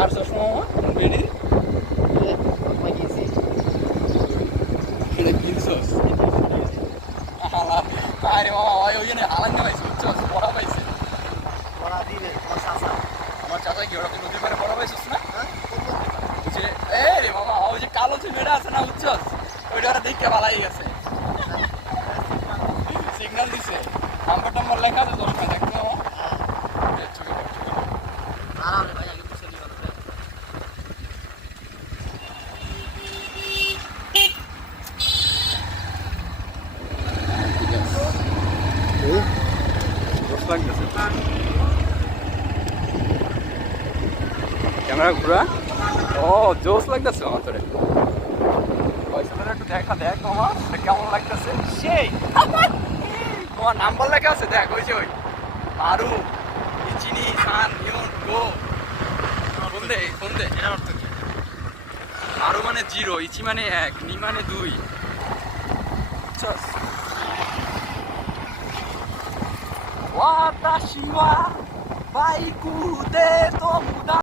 আর চশমা মামা বেডি এটা কিনছস আরে মামা ওই জন্য হালান পাইছে বুঝছস পড়া পাইছে আমার চাচা কি ওরা নদীর পাড়ে পড়া পাইছিস না বুঝছে এ রে মামা ওই যে কালো মেয়েটা আছে না বুঝছস ওইটা ওরা দেখতে ভালাই গেছে সিগন্যাল দিছে নাম্বার টাম্বার লেখা আছে চশমা দেখতে মামা ক্যামেরা ঘুরা ও জোস লাগতেছে আমার তোরে পয়সাটা একটু দেখা দেখ মামা কেমন লাগতেছে সেই তোমার নাম্বার লেখা আছে দেখ ওই যে ওই মারু চিনি খান নিয়ন গো ফোন দে এটা অর্থ কি মারু মানে 0 ইচি মানে 1 নি মানে 2 বুঝছস ওয়াতাশি ওয়া বাইকু দে তো মুদা